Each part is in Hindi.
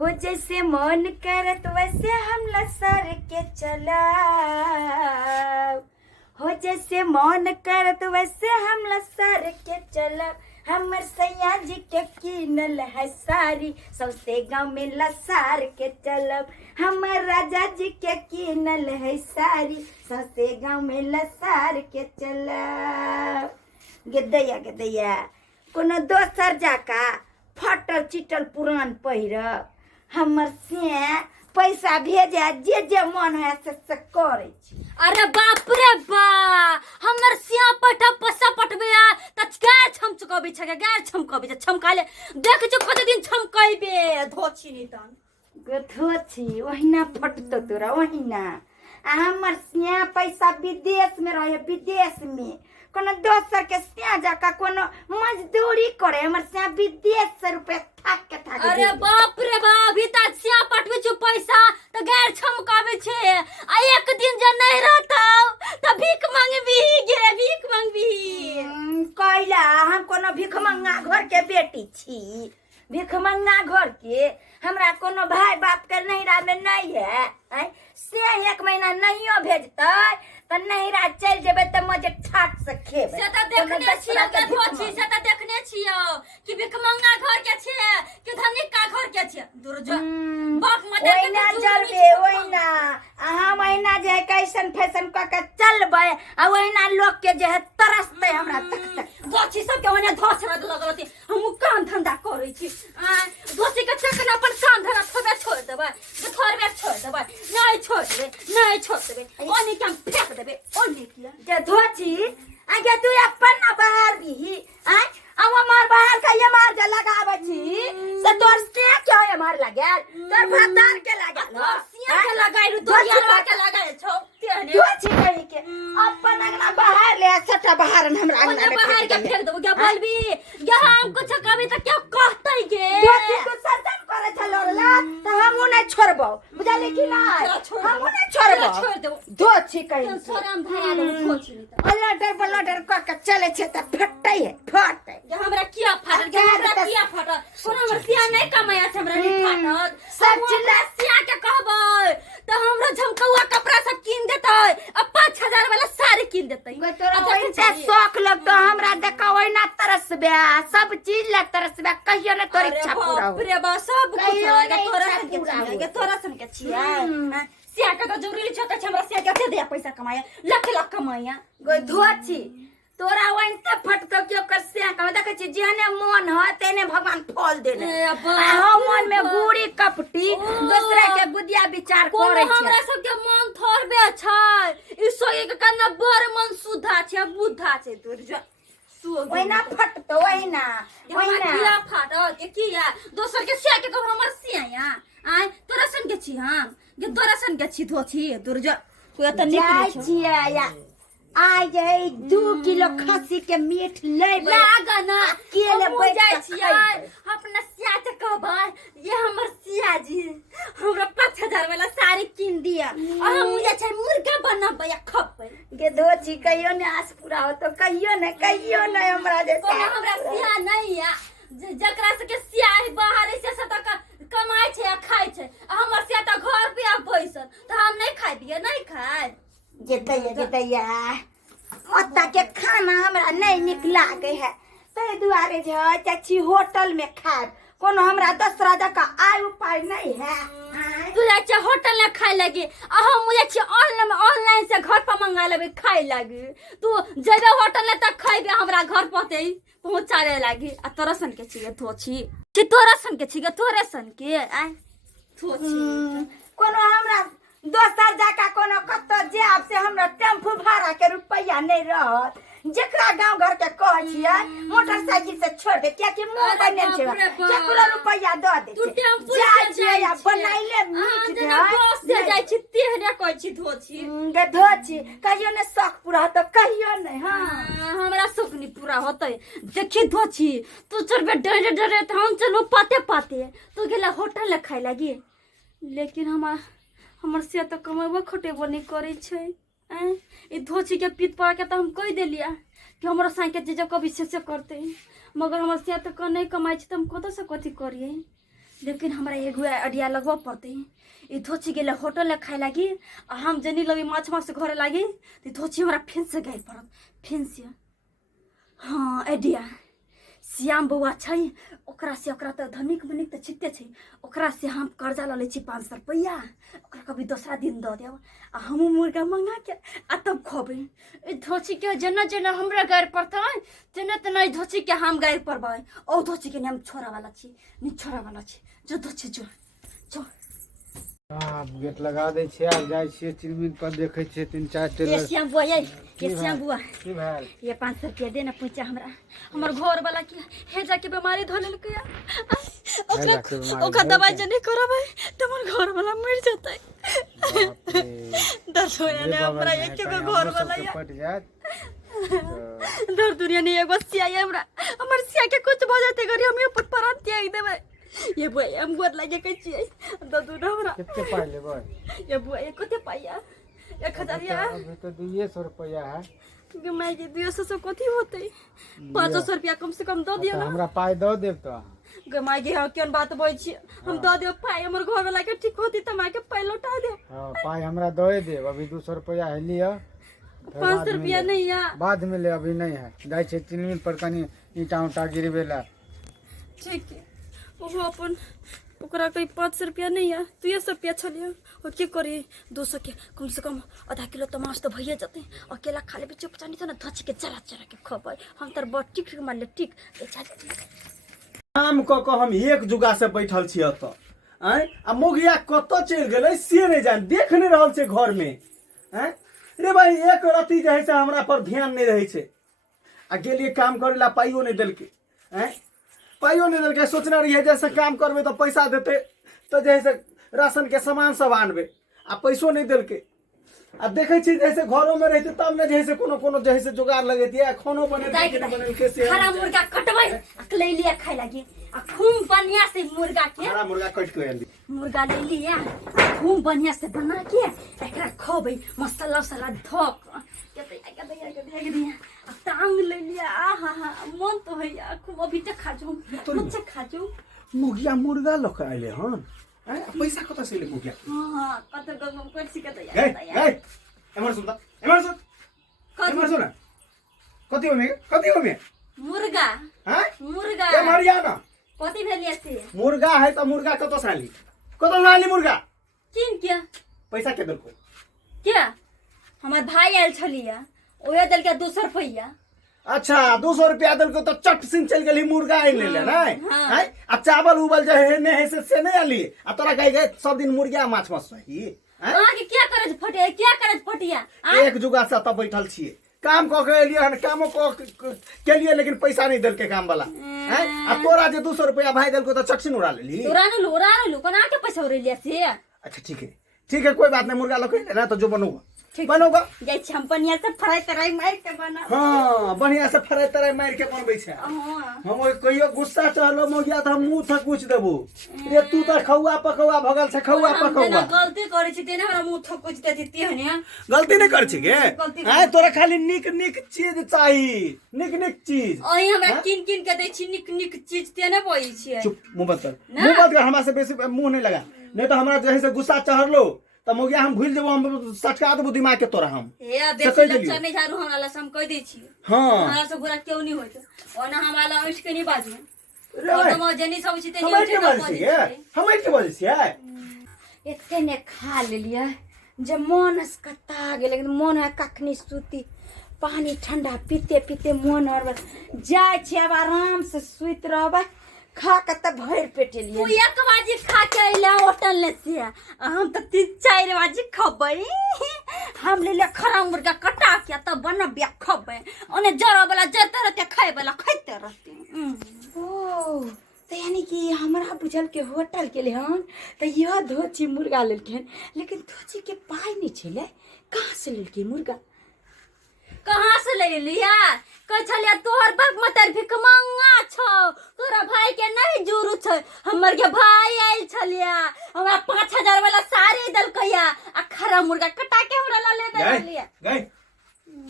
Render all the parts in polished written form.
हो जैसे मन करत वैसे हम लसर के चला, हो जैसे मन करत वैसे हम लसर के चला। हमर सैया जी के कीनल है सारी, सौसे गाँव में लसार के चलब। हमर राजा जी के कीनल है सारी, सौसे गाँव में लसार के चलब। गेदैया गेदैया कोनो दोसर जाका फटल चिटल पुरान पहिरब। हमर से पैसा भेजा जे जे मन है से करे छी। अरे बाप रे बा, हमर सिया पटा पैसा पटबे त गाय छमचकबे छ, गाय छमकबे छ, छमकाले देख छ कते दिन छमकैबे धोछि नि तन गथोछि ओहिना फटतो तोरा ओहिना। आ हमर सिया पैसा विदेश में रहे, विदेश में कोनो दोसर के सिया जाका कोनो मजदूरी करे। हमर सिया विदेश से रुपया थाक के थाक। अरे बाप रे बा, अभी तक सिया पटबे छ पैसा त गाय छमकाबे छे। आ एक दिन जे नहीं रहता त भीख मांगबी गे, भीख मांगबी। कैला हम कोनो भिखमंगा घर के बेटी छी? भिखमंगा घर के हमरा कोनो भाई बाप के नैरा में नहीं है। से एक महीना नहियो भेजते त नैरा चल जेबे त मजे ठाट से खेबे। से त देखने छियो के धोछि, से त देखने छियो कि भिखमंगा घर के छे कि धनिक का घर के छे। दूर जो बाप मत ओइना जरबे ओइना हम ओइना जे कैसन फैशन क के चलबे आ ओइना लोग के जे है तरसते हमरा तक तक। धोछि सब के ओने धोछ लगलती, हम काम धंधा करै छी। धोछि के चकना अपन काम धंधा थोबे छोड़ देबै, थोड़बे छोड़ देबै, नहीं छोड़ देबै, नहीं छोड़ देबै, ओने के हम फेंक देबै। ओने किया जे धोछि आगे तू अपन ना बाहर भी आ अब हमार बाहर का ये मार जे लगावे छी से तोर से क्यों ये मार लागल? तोर भतार के लागल हो सिया के लगाइलु, तोरिया के लगाइ छौ तेने। धोछि कहि के अपन अंगना बाहर ले सटा बाहर हमरा अंगना में बाहर के फेंक देबो। क्या बोलबी गे? हम कुछ कभी त क्या कहतै गे? धोछि को सदन करे छलोला त हमहु नहीं छोड़बो, बुझाली कि नहीं? हमहु नहीं छोड़बो, छोड़ देबो। धोछि कहि छोराम धरा देबो धोछि नि त। अलटर पलटर क के चले छे त फटै है फटै। जे हमरा किया फाटल, जे हमरा किया फाटल? कोनो हमर सिया नहीं कमाया छ, हमरा नहीं फाटल। सब चिल्ला सिया के कहबै त हमरा झमकौआ कपड़ा सब कीन देतै, आ 5000 वाला साड़ी कीन देतै। तोरा ओइसे शौक लगतो हमरा देखा ओइना तरसबे, सब चीज ला तरसबे, कहियो न तोर इच्छा पूरा हो। अरे बा सब कुछ कहियो होएगा नहीं तोरा इच्छा सन के पूरा छिया, हो। गे तोरा सन के छिया। सिया के त जरूरी छ त हमरा सिया के दे पैसा कमाया, लाख लाख कमाया। गो धोछि तोरा ओइनते फटतो क्यों कर से का देखे छी जेने मन हो तेने भगवान फल देने। हम मन में बूढ़ी कपटी दूसरे के बुदिया विचार करे छै। हमरा सब के मन थोरबे छै, ई सोए के कन्ना बर मन सुधा छै, बुद्धा छै। दूर जो ओइना फटतो ओइना ओइना किया फाटल के किया दोसर के सिया के कब हमर सिया या आय तोरा सन के छी हम गे, तोरा सन के छी धोछि। दूर जो कोई त निकले छै छिया या आ जाई 2 किलो खस्सी के मीट लेबे लागना केले बैठ जाय छियै। अपना सिया के कहबै ये हमर सिया जी हमरा 5000 वाला साड़ी कीन दिया, और हम जे छै मुर्गा बनबै या खबै। गे धोछि कहियो ने आस पूरा हो तो कहियो ने हमरा जे कोनो हमरा सिया नहीं या जकरा से के सिया है बाहर से त कमाय छै आ खाय छै। हमर सिया त घर पे आ बैसल त हम नहीं खाइ दिए, नहीं खाय। गेदैया ओता के खाना हमरा नहीं निक लागे है, तै दुआरे जे चाची होटल में खाब। कोनो हमरा दूसरा जका आय उपाय नहीं है। तू जाय छै होटल में खाय लगी, आ हम मुझे छी ऑनलाइन से घर पर मंगा लेबे खाय लगी। तू जेबे होटल में त खाइबे, हमरा घर पहुंचावे लगी। आ तोरा सन के छी धोछि छी, तोरा सन के छी, तोरे सन के आय धोछि। कोनो हमरा दोसर जका कोनो कत्तो जाब से हमरा टेम्पू भाड़ा के रुपया नहीं रहत। जेकरा गांव घर के कह छियै मोटरसाइकिल से छोड़ दे, क्या कि मुंह बने छै केकरो रुपया द दे। तू टेम्पू जा छियै या बनाइले मीट दे बस से जाय छी तेहने कहै छी धोछि। गे धोछि कहियो ने शौक पूरा तो कहियो नहीं। हां हमरा शौक नहीं पूरा होतै। देखी धोछि तू चलबे डरे डरे त हम चलो पाते पाते, तू गेला होटल ले खाय लगी। लेकिन हमर से त कमेबो खटेबो नहीं करे छै। ई धोछि के पीत पड़ा के त हम कह देलिया कि हमरा साइके जे कभी से करते, मगर हमर से त नहीं कमाई छै त हम कत से कथी करिए। लेकिन हमरा एगो आइडिया लगवा पड़ते ई धोची गेले होटल ले खाए लागी आ हम जनी लगी माछ माछ घरे लागी तो धोची हमरा फेन से गए पड़त फेन से। हाँ आइडिया श्याम बउआ छै ओकरा से ओकरा तो धनिक मनिक तो छिट्टे छै ओकरा से हम कर्जा ल लै छी 500 रुपया ओकरा कभी दूसरा दिन दऽ देब आ हम मुर्गा मंगा के आ तब खबै। ई धोची के जना जना हमरा गायर पड़तै तना तना ई धोची के हम गायर पड़बै ओ धोची के नाम छोरा वाला छी नी छोरा वाला छी जो धोची जो जो। गेट लगा दै छियै आब जाइ छियै चिरमिन पर देखै छियै 3-4 टेलर। ये श्याम बुआ ये श्याम बुआ की भेल ये 500 रुपया दे ना पूछा हमरा हमर घर वाला के हेजा के बीमारी धो लेलकै ओकरा दवाई जे नहीं करबै त हमर घर वाला मर जेतै। दस होया ने हमरा एक के घर वाला या पट जात दर दुनिया ने एगो सिया हमरा हमर सिया के कुछ भ जेतै गरी हम ऊपर परान त्याग देबै। ये बुआ हम गोद लागे कहै छियै ददू ना हमरा कितने पाइ लेबै ये बुआ ये कते पाइया 1000 या अभी तो 200 रुपया है गमाई के 200 से कथी होतै 500 रुपया कम से कम दऽ दियौ तो ना हमरा पाइ दऽ देब तो गमाई के केन बात बोल छी हम दऽ देब पाइ हमर घर वाला के ठीक होती त माय के पाइ लौटा दे। हां पाइ हमरा दऽ देब अभी 200 रुपया है लिया 500 रुपया नहीं या बाद में ले अभी नहीं है जाइ छै चिरमिन पर कनी ईटा उटा गिरबेला। ठीक है वो अपन ओकरा कोई 500 रुपया नहीं है 200 रुपया छलिए और के करी 200 के कम से कम आधा किलो तो माछ तो भइए जते अकेला खा लेबे चुप चानी न धच के चरा चरा के खबै हम तर बड़ टिक टिक मार ले टिक काम क हम एक जुगा से बैठल छी त आ मोगिया कत चल गेलै से नहीं जान देख नहीं रहल छै घर में हैं रे भाई एक रति जे है से हमरा पर ध्यान नहीं रहे छै आ गेलिए काम करे ला पाइयो नहीं देलके हैं पाइयो नहीं देलके सोचना रहिए जैसे काम करबे तो पैसा देते तो जैसे राशन के सामान सब आनबे आ पैसो नहीं देलके आ देखे छी जैसे घरों में रहते तब न जैसे कोनो जैसे जुगाड़ लगेती खानो बने कैसे खरा मुर्गा कटबै ले लिया खाए लागी आ खूब बढ़िया से मुर्गा के हरा मुर्गा कट के आंदी मुर्गा ले लिया खूब बढ़िया से बना के एकरा खबै मसाला वसाला धक के दिया टांग ले लिया आहा हा मन तो है खूब अभी तक खा जाऊं मुझे खा जाऊं मुगिया मुर्गा लख आइले हन पैसा कत से ले मुगिया हां कतर गम कर सिका त ए ए एमर सुन कति हो में मुर्गा हैं मुर्गा ए मरिया ना कति भेलिया से मुर्गा है त मुर्गा कत साली मुर्गा किन क्या पैसा के देलको क्या हमार भाई आयल छलिया ओहे दल के 200 रुपया। अच्छा 200 रुपया देलको तो चट सिन चल गेली मुर्गा आइन ले ना हाँ। हैं आ चावल उबल जे है ने है से नहीं आली आ तोरा कहि गए सब दिन मुर्गा माछ मस सही हां के क्या करज फटे क्या करज फटिया एक जुगा से त बैठल छिए काम क के एलिए हन कामो के लिए लेकिन पैसा नहीं देलके काम वाला हैं आ तोरा जे 200 रुपया भाई देलको तो चट सिन उड़ा लेली उड़ानु कोना के पैसा उड़ेलिया से। अच्छा ठीक है कोई बात नहीं मुर्गा लको ना तो जो बनोगा जाय छी हम बढ़िया से फ्राई तराई मार के बना हां बढ़िया से फ्राई तराई मार के बनबै छै हम कहियो गुस्सा चढ़लो मोगिया त हम मुंह थक कुछ देबो रे तू त खौआ पकौआ भगल से खौआ पकौआ गलती करे छी तेने हमरा मुंह थक कुछ देती ते हने गलती नहीं कर छी के आय तोरा खाली निक चीज चाहिए निक चीज ओही हमरा किन के दै छी निक चीज तेने बोई छी। चुप मुंह बंद कर हमरा से बेसी मुंह नहीं लगा नहीं तो हमरा जैसे से गुस्सा चढ़लो त मोगिया हम भूल जेबो हम सटका देबो दिमाग के तोरा हम ए बेसी लक्षण नहीं झारू हमरा ला हम कह दै छी हां हमरा से बुरा क्यों नहीं होत ओना हमरा उठ के नहीं बाजू तो म जनी सब छी तेनी हम के बोल छी एते ने खा लेलिए जे मन कता गेल लेकिन मन है कखनी सूती पानी ठंडा पीते पीते मन और जाय छी अब आराम से सुत रहबे खा के त भर पेट लिए तू एक बाजी खा के अइला होटल ले से हम त 3-4 बाजी खबै हम ले खरा मुर्गा कटा के त बनबे खबै ओने जरा वाला जरते रहते खाए वाला खाइते रहते ओ तो यानी कि हमरा बुझल के होटल के लिए हन त यह धोची मुर्गा लेलखिन लेकिन धोची के पाई नहीं छले कहां से लेलके मुर्गा कहां से ले लिया कह छलिया तोहर बाप मतर भी कमांगा छौ तोरा भाई के नहीं जुरू छ हमर के भाई आइल छलिया हमरा 5000 वाला साड़ी दल कहिया आ खरा मुर्गा कटा के हमरा ला ले दे लिया गए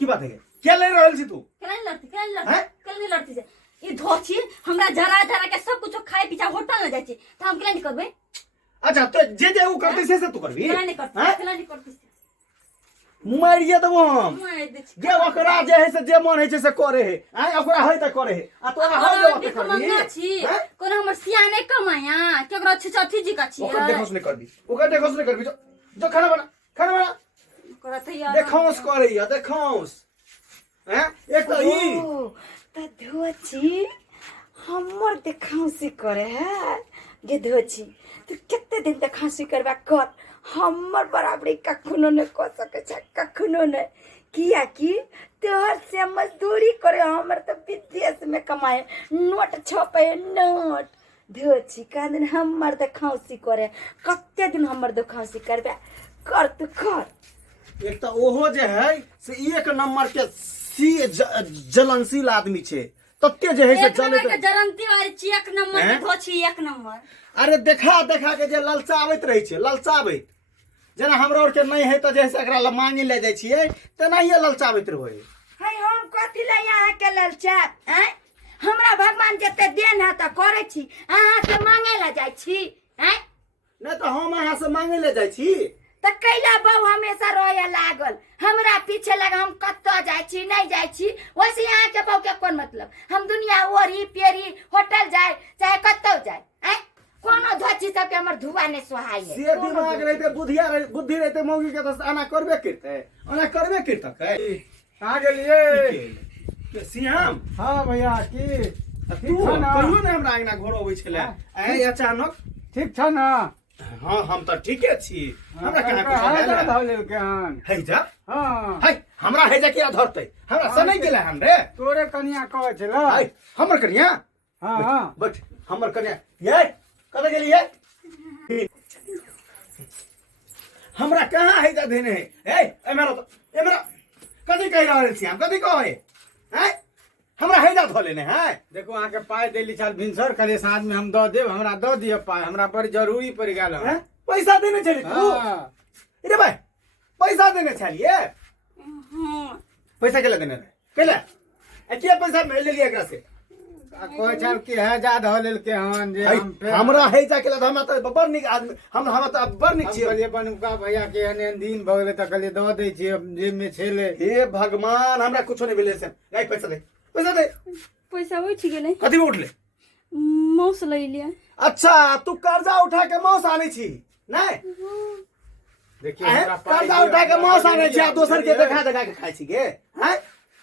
की बात है क्या ले रहल छी तू केन लड़ती हैं? कल नहीं लड़ती से ई धोची हमरा जरा जरा के सब कुछ खाए पीछा होटल न जाय छी त हम केला नहीं करबे। अच्छा तो जे उ करते से तू करबी केला नहीं करते हैं? केला नहीं करते मारिए देबो हम मार दे छी। जे ओकरा जे है से जे मन है से करे है आय ओकरा है त करे है आ तोरा है जे ओकरा करबी मंगा छी हैं? कोन हमर सियाने कमाया केकरा छछथी जी का छी ओकर देखोस नहीं करबी ओकर देखोस नहीं करबी जो खाना बना ओकरा तैयार देखौस करैया देखौस हैं एक तो ई ओ त धोची हमर देखाउसी करे है गे धोची तू केते दिन देखाउसी करबा कर हमर बराबरी कखनो न क सके छ कखनो न किया कि तोहर से मजदूरी करे हमर त विदेश में कमाए नोट छपे नोट धोची का दिन हमर देखाउसी करे कते दिन हमर देखाउसी करबे कर तू कर एक तो ओहो जे है से एक नंबर के जलनशील आदमी छे तत्ते जे है से एक नंबर चले के जरंती वाली छी एक नंबर हैं? के धोची एक नंबर। अरे देखा के जे ललचाबैत रहे छे ललचाबैत जेना हमरा और के नहीं है तो जैसे एकरा ल मांगे ले जाय छियै तेनाहिए ललचाबैत रहे है हम कथी ला यहाँ के ललचात हैं हमरा भगवान जते देन है त करे छी अहाँ से मांगे ला जाय छी हैं नहीं तो हम अहाँ से मांगे ले जाय छी त कैला बहु हमेशा रोए लागल हमरा पीछे लगा हम कत्तो जाय छी नहीं जाय छी वैसे यहाँ के बहु के कोन मतलब हम दुनिया ओरी पेरी होटल जाय चाहे कत्तो जाय हैं कोनो धोची सब के हमर धुआ ने सोहाय है से दिमाग रहते बुद्धि रहते मौगी के तो आना करबे करते ओना करबे करतै कहाँ गेलिए के सियाम हाँ भैया की तू ठीक छ ना कहियो ने हमरा अंगना घर अबै छले आइ अचानक ठीक छ ना हाँ हम तो ठीके छी हमरा कहाँ कुछ भेल धो लेलके हन है जा हाँ है हमरा है जा के धरतै हमरा से नहीं गेले हम रे तोरे कनिया कहै छला है हमर कनिया हाँ हाँ बट हमर कनिया ये कतऽ गेलिए हमरा कहाँ है जा देने है एमरा कथी कहि रहल छी हम कथी कहै हैं हमरा है जा धो लेने है देखो अहाँ के पाई देली छल भिनसर कले साँझ में हम दऽ देब हमरा दऽ दिअ पाई हमरा बड़ी जरूरी पड़ गेल हैं? पैसा देने छली तू हाँ रे भाई पैसा देने छलिए हां पैसा केला देने रहे केला के पैसा ले लिया एकरा से कहै छल कि है जा धऽ लेलके हन जे हम फेर हमरा है जा केला हमरा तो बड़ निक आदमी हमरा तो बड़ निक छियै कहलिए बनुका भैया के एहन दिन भऽ गेलै तऽ कहलिए दऽ दै छियै जेब में छेले हे भगवान हमरा कुछो नहीं भेले से गाय पैसा दे पैसा होई छी गेलै कथी में उठले मौस लई लिया। अच्छा तू कर्जा उठा के मौस आने छी नहीं देखिए हमरा पाई कर्जा उठा के मौस आने छी आ दोसर के देखा के खाई छी गे हैं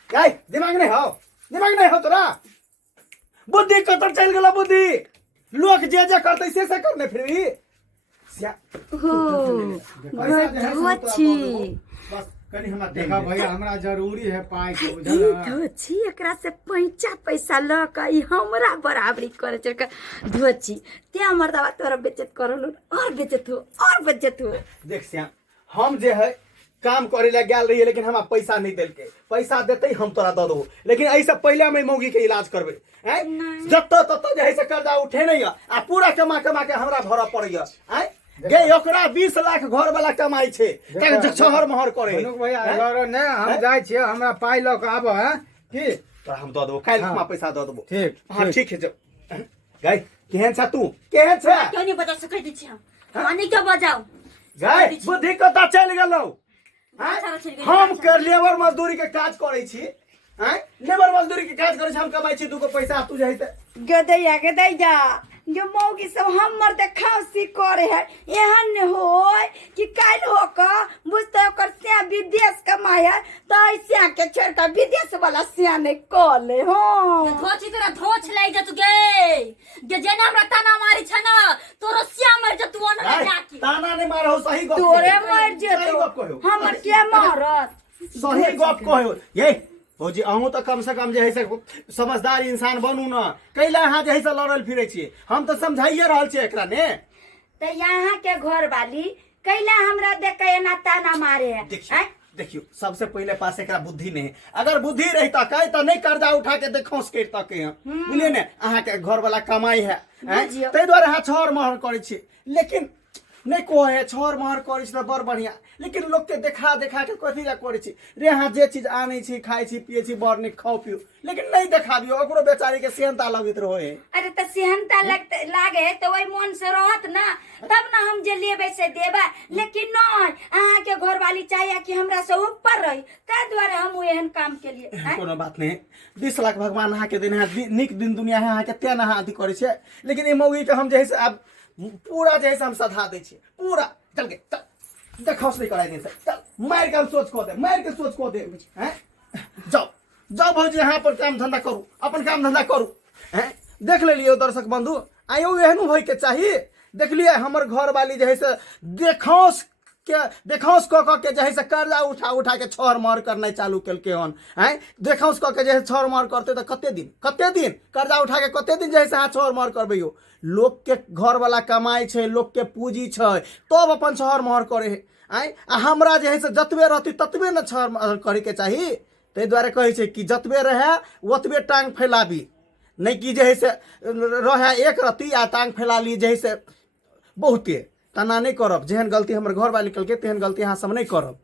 गाय दिमाग नहीं हो तोरा बुद्धि कतर चल गेला बुद्धि लोग जे करते से करने फिर भी हो पैसा जे है से तोरा धोची दऽ देबो। बस कनी हमरा देखा भैया हमरा जरूरी है पाई के ई बुझल धोची एकरा से पैसा ल के ई हमरा बराबरी करे छ धोची ते हमर दवा तोरा बेचत करल और बेचत हो देख श्याम हम जे है काम करे ला गेल रही लेकिन हमरा पैसा नहीं देलके पैसा देते हम तोरा दऽ देबो लेकिन ऐसे पहले हम मौगी के इलाज करबे हैं जत्तो तत्तो जे है से कर्जा उठे नहीं आ पूरा कमा के हमरा भरऽ पड़ैया हैं गे ओकरा 20 लाख घर वाला कमाई छे शहर महर करे बनुक भैया अगर ने हम जाय छियै हमरा पाई ल के आबो है की तोरा हम दऽ देबो काल्हि हमरा पैसा दऽ देबो ठीक हां ठीक है जब गाय केहन छ तू केहन छ क्यों नहीं बजा सकै छी हम माने क्यों बजाओ गाय बुद्धि कतऽ चलि गेलौ हम कर लेबर मजदूरी के काज करे छी हैं लेबर मजदूरी के काज करे छी हम कमाई छी दूगो पैसा तू जे है गदैया जो मौगी सब हमर देखाउसी करे है एहन ने होय कि काल हो क बुझते ओकर से विदेश कमाए है तो ऐसे के छोड़ के विदेश वाला से ने कले हां धोची तोरा धोच लाई जा तू गे जेना हमरा ताना मारी छ ना तोरो सिया मर जा तू ओना जाके ताना नहीं मारहो सही गप तोरे मर सही जेतो गप कहो हमर के मारत सही गप कहो ये भौजी अहूँ तो कम से कम जे है से समझदार इंसान बनू न कैला अहाँ जे है से लड़ल फिरे छियै हम तो समझाइए रहल छियै एकरा ने तो यहाँ के घर वाली कैला हमरा देख के ना ताना मारे है देखियो सबसे पहले पास एकरा बुद्धि नहीं है अगर बुद्धि रहता कहे तो नहीं कर्जा उठा के देखौस करता के बुझलिए ने अहाँ के घर वाला कमाई है बुझियो। ताहि दुआरे अहाँ छहर महर करे छी लेकिन नहीं कहे छर महर करे तो बड़ बढ़िया, लेकिन लोग के देखा देखा के कथी ला करे छी रे हाँ जे चीज आने छी खाई छी पिए छी बड़ निक खाओ पियो, लेकिन नहीं देखाबियो ओकरो बेचारी के सेहनता लगत रहे। अरे तो सेहनता लागे तो वही मन से रहत ना, तब ना हम जे लेबे से देबा, लेकिन नहीं अहाँ के घर वाली चाहिए कि हमरा से ऊपर रही, ताहि द्वारे हम एहन काम के लिए कोनो बात नहीं, 20 लाख भगवान अहाँ के दिन है निक दिन दुनिया है अहाँ के तेना अहाँ अथी करे छे, लेकिन ई मौगी के हम जैसे अब पूरा जैसे हम सधा दे छे पूरा। चल के चल देखौस नहीं कराई दे से, चल मार के सोच को दे, मार के सोच को दे हैं। जाओ जाओ भौजी यहाँ पर काम धंधा करू, अपन काम धंधा करू हैं। देख ले लियो दर्शक बंधु, आयो एहन होय के चाहिए। देख लिए हमर घर वाली जे है से देखौस क के जे है से कर्जा उठा उठा के छर मार करना चालू केलके हन हैं। देखौस क के जे है छर मार करते तो कते दिन कर्जा उठा के कते दिन जे है से हाथ छर मार करबे यो। लोग के घर वाला कमाई छे, लोग के पूंजी छे, तब अपन छर मार करे है आय। आ हमरा जे है से जतबे रहती ततबे न छर मार करे के चाहिए। ते द्वारे कहे छे कि जतबे रहे ओतबे टांग फैलाबी, नहीं कि जे है से रहे एक रत्ती आ टांग फैला ली जे है से बहुते तना नहीं करब। जेहन गलती हमर घर वाली कल के तेहन गलती अहाँ सब नहीं करब।